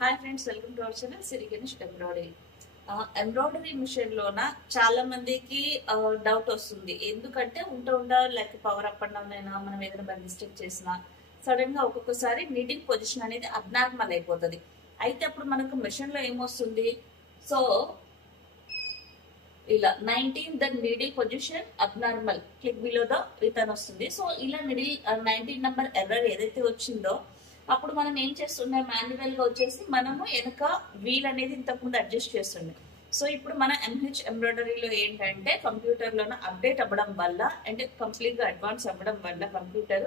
Hi friends, welcome to our channel Siri Ganesh embroidery. Embroidery machine లోన చాలా మందికి డౌట్ వస్తుంది. ఎందుకంటే ఉంట like power up and down అయినా మనం ఏదైనా బై మిస్టేక్ చేసినా సడన్ గా ఒక్కొక్కసారి నీడింగ్ పొజిషన్ అనేది అబ్నార్మల్ అయిపోతుంది. అయితే అప్పుడు మనకు మిషన్ లో ఏమొస్తుంది, సో ఇలా 19 the needle position abnormal, click below the return వస్తుంది. సో ఇలా నీడిల్ 19 నెంబర్ ఎర్రర్ ఏదైతే వచ్చిందో అప్పుడు మనం ఏం చేస్తుండే, మాన్యువల్ గా వచ్చేసి మనము వెనక వీల్ అనేది ఇంతకుముందు అడ్జస్ట్ చేస్తుండే. సో ఇప్పుడు మన ఎంహెచ్ ఎంబ్రాయిడరీలో ఏంటంటే కంప్యూటర్ లోన అప్డేట్ అవ్వడం వల్ల అంటే కంప్లీట్ గా అడ్వాన్స్ అవ్వడం వల్ల కంప్యూటర్,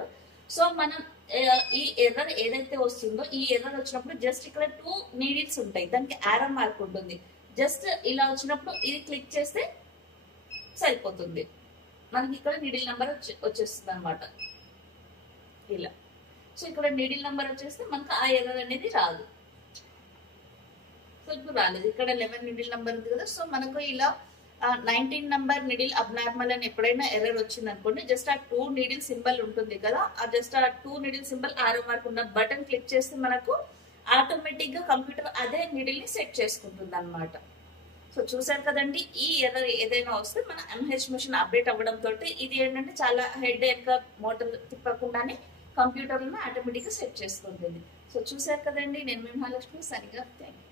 సో మనం ఈ ఎర్రర్ ఏదైతే వస్తుందో ఈ ఎర్రర్ వచ్చినప్పుడు జస్ట్ ఇక్కడ 2 నీడిల్స్ ఉంటాయి, దానికి ఆరో మార్క్ ఉంటుంది. జస్ట్ ఇలా వచ్చినప్పుడు ఇది క్లిక్ చేస్తే సరిపోతుంది, మనకి ఇక్కడ నీడిల్ నెంబర్ వచ్చేస్తుంది అనమాట ఇలా. సో ఇక్కడ నీడిల్ నెంబర్ వచ్చేస్తే మనకు ఆ ఎర్రర్ అనేది రాదు. సో ఇప్పుడు రాలేదు, ఇక్కడ 11 నీడిల్ నెంబర్ ఉంది కదా. సో మనకు ఇలా 19 నెంబర్ నీడిల్ అబ్నార్మల్ అని ఎప్పుడైనా ఎర్రర్ వచ్చింది అనుకోండి, జస్ట్ ఆ 2 నీడిల్ సింబల్ ఉంటుంది కదా, ఆ జస్ట్ ఆ 2 నీడిల్ సింబల్ ఆరో మార్క్ ఉన్న బటన్ క్లిక్ చేస్తే మనకు ఆటోమేటిక్ గా కంప్యూటర్ అదే నీడిల్ ని సెట్ చేసుకుంటుంది అనమాట. సో చూసారు కదండి, ఈ ఎర్రర్ ఏదైనా వస్తే మన ఎంహెచ్ మిషన్ అప్డేట్ అవ్వడం తోటి ఇది ఏంటంటే చాలా హెడ్ వెనక మోటార్ తిప్పకుండానే కంప్యూటర్ లో ఆటోమేటిక్ గా సెట్ చేసుకుంటుంది. సో చూసారు కదండి, నేను మీ మహాలక్ష్మి సరిగా థ్యాంక్ యూ.